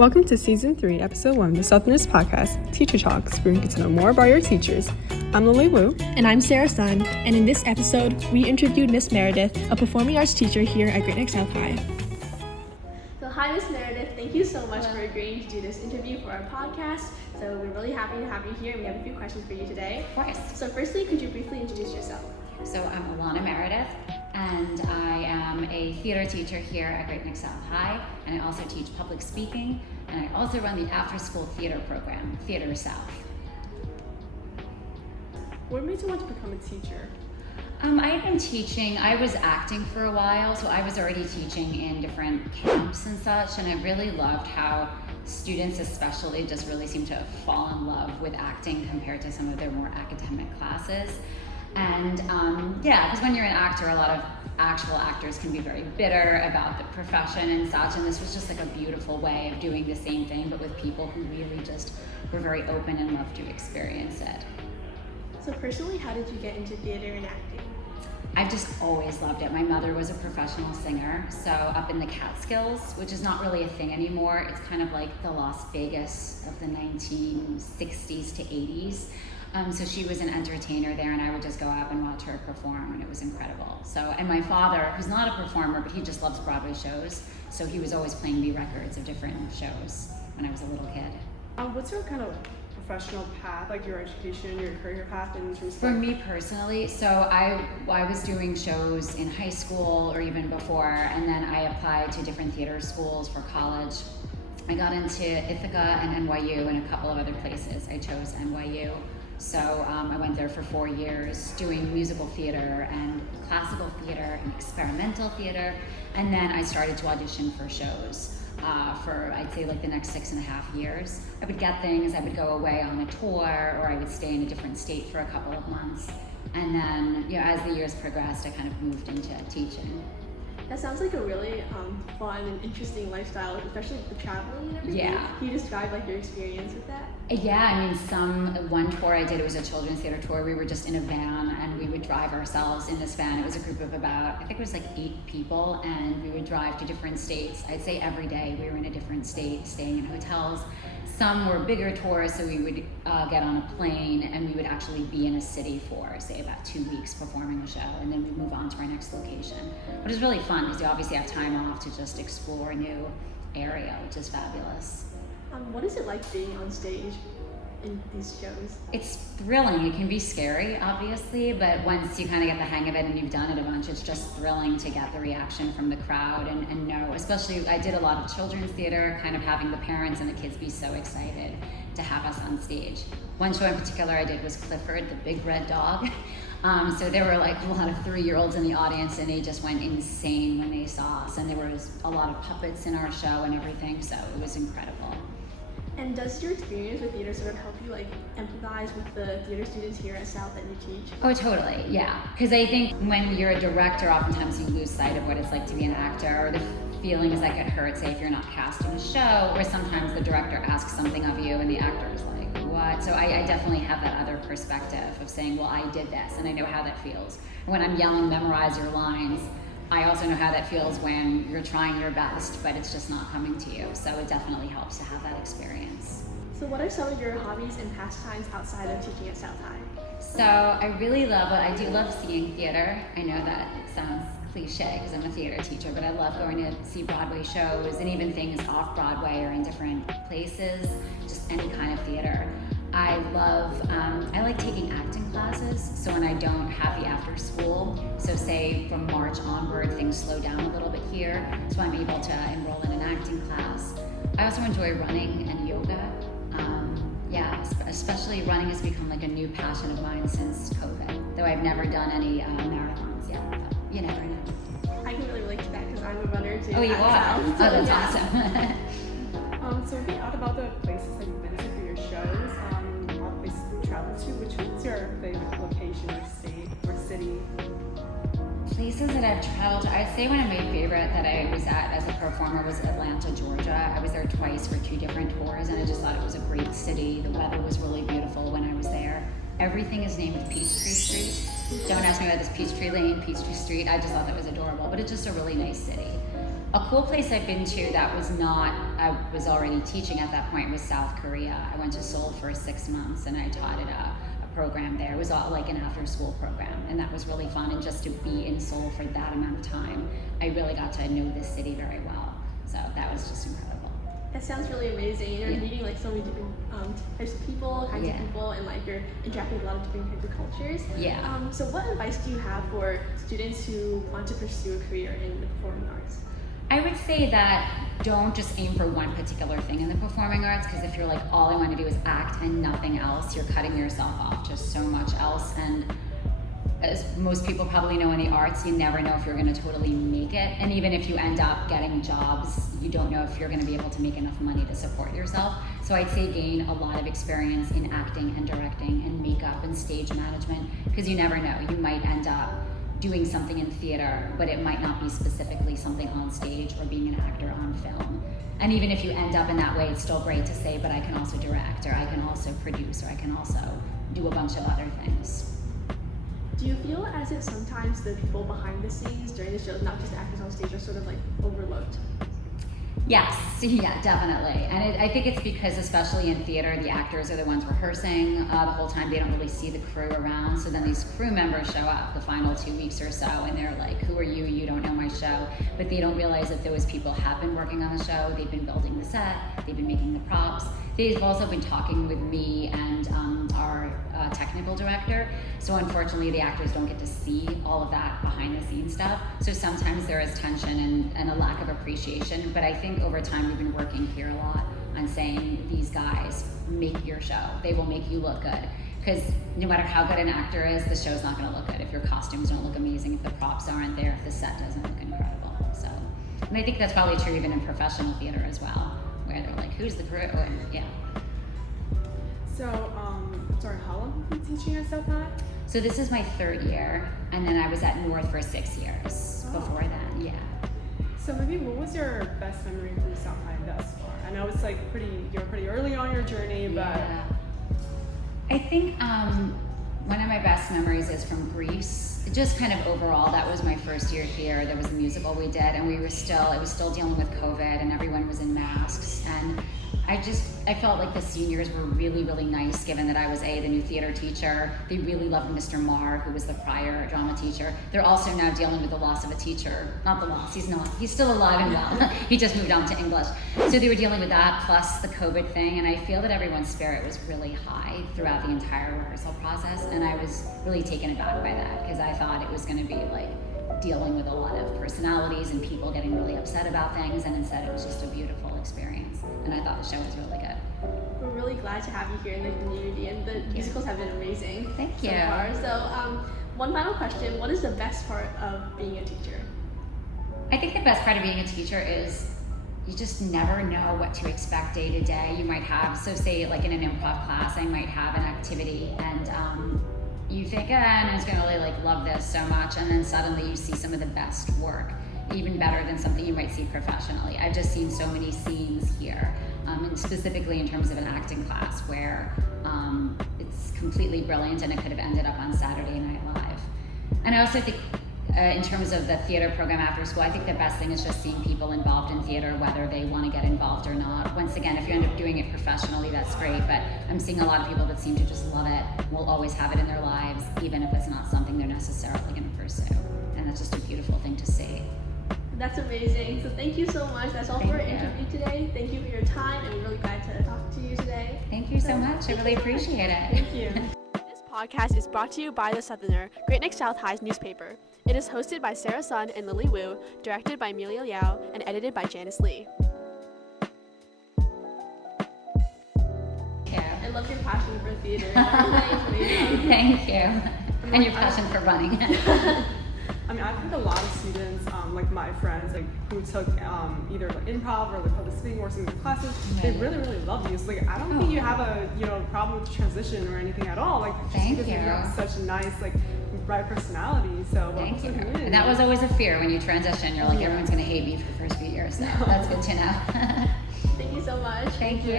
Welcome to Season 3, Episode 1 of the Southerners Podcast, Teacher Talks, where you get to know more about your teachers. I'm Lily Wu. And I'm Sarah Sun, and in this episode, we interviewed Miss Meredith, a performing arts teacher here at Great Neck South High. So hi, Miss Meredith. Thank you so much for agreeing to do this interview for our podcast. So we're really happy to have you here, and we have a few questions for you today. Of course. So firstly, could you briefly introduce yourself? So I'm Meredith, and I am a theater teacher here at Great Neck South High, and I also teach public speaking, and I also run the after-school theater program, Theater South. What made you want to become a teacher? I had been teaching, I was acting for a while, so I was already teaching in different camps and such, and I really loved how students especially just really seem to fall in love with acting compared to some of their more academic classes. And because when you're an actor, a lot of actual actors can be very bitter about the profession and such, and this was just like a beautiful way of doing the same thing, but with people who really just were very open and loved to experience it. So personally, how did you get into theater and acting? I've just always loved it. My mother was a professional singer, so up in the Catskills, which is not really a thing anymore. It's kind of like the Las Vegas of the 1960s to 80s. So she was an entertainer there, and I would just go out and watch her perform, and it was incredible. So, and my father, who's not a performer, but he just loves Broadway shows, so he was always playing me records of different shows when I was a little kid. What's your kind of professional path, like your education, your career path in terms of... For me personally, so I was doing shows in high school or even before, and then I applied to different theater schools for college. I got into Ithaca and NYU and a couple of other places. I chose NYU. So I went there for 4 years doing musical theater and classical theater and experimental theater. And then I started to audition for shows for, I'd say, like the next 6.5 years. I would get things, I would go away on a tour, or I would stay in a different state for a couple of months. And then, as the years progressed, I kind of moved into teaching. That sounds like a really fun and interesting lifestyle, especially with the traveling and everything. Yeah. Can you describe like your experience with that? Yeah, I mean, one tour I did, it was a children's theater tour. We were just in a van, and we would drive ourselves in this van. It was a group of about, I think it was like 8 people, and we would drive to different states. I'd say every day we were in a different state, staying in hotels. Some were bigger tours, so we would get on a plane, and we would actually be in a city for, say, about 2 weeks performing a show, and then we'd move on to our next location. But it was really fun, because you obviously have time off to just explore a new area, which is fabulous. What is it like being on stage in these shows? It's thrilling. It can be scary, obviously, but once you kind of get the hang of it and you've done it a bunch, it's just thrilling to get the reaction from the crowd and know, especially I did a lot of children's theater, kind of having the parents and the kids be so excited to have us on stage. One show in particular I did was Clifford, the big red dog. So there were like a lot of 3-year-olds in the audience, and they just went insane when they saw us, and there was a lot of puppets in our show and everything, so it was incredible. And does your experience with theater sort of help you like empathize with the theater students here at South that you teach? Oh, totally, yeah. Because I think when you're a director, oftentimes you lose sight of what it's like to be an actor, or the feelings that get hurt, say if you're not cast in a show, or sometimes the director asks something of you and the actor is like, what? So I definitely have that other perspective of saying, well, I did this, and I know how that feels. When I'm yelling, memorize your lines, I also know how that feels when you're trying your best, but it's just not coming to you. So it definitely helps to have that experience. So what are some of your hobbies and pastimes outside of teaching at South High? So I really I do love seeing theater. I know that sounds cliche because I'm a theater teacher, but I love going to see Broadway shows and even things off Broadway or in different places, just any kind of theater. I like taking acting classes, so when I don't have the after school, so say from March onward, things slow down a little bit here, so I'm able to enroll in an acting class. I also enjoy running and yoga. Especially running has become like a new passion of mine since COVID, though I've never done any marathons yet, but you never know. I can really relate to that because I'm a runner too. Oh, you are? So, that's yeah. awesome. So if we talk about the places that you've been to for your shows, or places you travel to, which one's your favorite location or state or city? Places that I've traveled to, I'd say one of my favorite that I was at as a performer was Atlanta, Georgia. I was there twice for 2 different tours, and I just thought it was a great city. The weather was really beautiful when I was there. Everything is named Peachtree Street. Don't ask me about this Peachtree Lane, Peachtree Street. I just thought that was adorable, but it's just a really nice city. A cool place I've been to that was not, I was already teaching at that point, was South Korea. I went to Seoul for 6 months and I taught at a program there. It was all like an after school program, and that was really fun. And just to be in Seoul for that amount of time, I really got to know this city very well. So that was just incredible. That sounds really amazing. You're meeting like so many different types of people, kinds of people, and like you're interacting with a lot of different types of cultures. Yeah. So what advice do you have for students who want to pursue a career in the performing arts? I would say that don't just aim for one particular thing in the performing arts, because if you're like, all I want to do is act and nothing else, you're cutting yourself off just so much else. And as most people probably know in the arts, you never know if you're going to totally make it. And even if you end up getting jobs, you don't know if you're going to be able to make enough money to support yourself. So I'd say gain a lot of experience in acting and directing and makeup and stage management, because you never know. You might end up doing something in theater, but it might not be specifically something on stage or being an actor on film. And even if you end up in that way, it's still great to say, but I can also direct, or I can also produce, or I can also do a bunch of other things. Do you feel as if sometimes the people behind the scenes during the shows, not just actors on stage, are sort of like overlooked? Yes, yeah, definitely. And I think it's because, especially in theater, the actors are the ones rehearsing the whole time. They don't really see the crew around. So then these crew members show up the final 2 weeks or so, and they're like, who are you? You don't know my show. But they don't realize that those people have been working on the show. They've been building the set. They've been making the props. They've also been talking with me and our technical director. So unfortunately, the actors don't get to see all of that behind the scenes stuff. So sometimes there is tension and a lack of appreciation. But I think over time, we've been working here a lot on saying, these guys make your show. They will make you look good. Because no matter how good an actor is, the show's not going to look good if your costumes don't look amazing, if the props aren't there, if the set doesn't look incredible. So, and I think that's probably true even in professional theater as well, where they're like, who's the crew? And yeah. So, sorry, how long have you been teaching at South High? So this is my 3rd year, and then I was at North for 6 years before that, yeah. So maybe what was your best memory from South High thus far? I know it's like you're pretty early on your journey, but... Yeah. I think one of my best memories is from Greece. Just kind of overall, that was my first year here. There was a musical we did, and it was still dealing with COVID, and everyone was in masks. And I felt like the seniors were really, really nice, given that I was the new theater teacher. They really loved Mr. Marr, who was the prior drama teacher. They're also now dealing with the loss of a teacher. Not the loss, he's still alive and well. He just moved on to English. So they were dealing with that, plus the COVID thing, and I feel that everyone's spirit was really high throughout the entire rehearsal process, and I was really taken aback by that, because I thought it was going to be like dealing with a lot of personalities and people getting really upset about things, and instead it was just a beautiful experience, and I thought the show was really good. We're really glad to have you here in the community, and the musicals have been amazing. Thank you. So far. So one final question, what is the best part of being a teacher? I think the best part of being a teacher is you just never know what to expect day to day. You might have, so say like in an improv class, I might have an activity, and you think, I'm just gonna really like love this so much, and then suddenly you see some of the best work, even better than something you might see professionally. I've just seen so many scenes here, and specifically in terms of an acting class where it's completely brilliant, and it could have ended up on Saturday Night Live. And I also think in terms of the theater program after school, I think the best thing is just seeing people involved in theater, whether they want to get involved or not. Once again, if you end up doing it professionally, that's great, but I'm seeing a lot of people that seem to just love it, will always have it in their lives, even if it's not something they're necessarily going to pursue. And that's just a beautiful thing to see. That's amazing. So thank you so much. That's all for our interview today. Thank you for your time, and we're really glad to talk to you today. Thank you so much. I really appreciate it. Thank you. This podcast is brought to you by The Southerner, Great Neck South High's newspaper. It is hosted by Sarah Sun and Lily Wu, directed by Amelia Liao, and edited by Janice Lee. Yeah. I love your passion for theater. Thank you. And your passion for running. I mean, I've had a lot of students, like my friends, like who took either like improv or like public speaking or some of the classes. They really, really love you. So like, I don't think you have a problem with the transition or anything at all. Like, just Thank because you. you have such a nice like bright personality. So Thank you. community. And that was always a fear when you transition. You're like, everyone's going to hate me for the first few years. So that's good to know. Thank you so much. Thank you.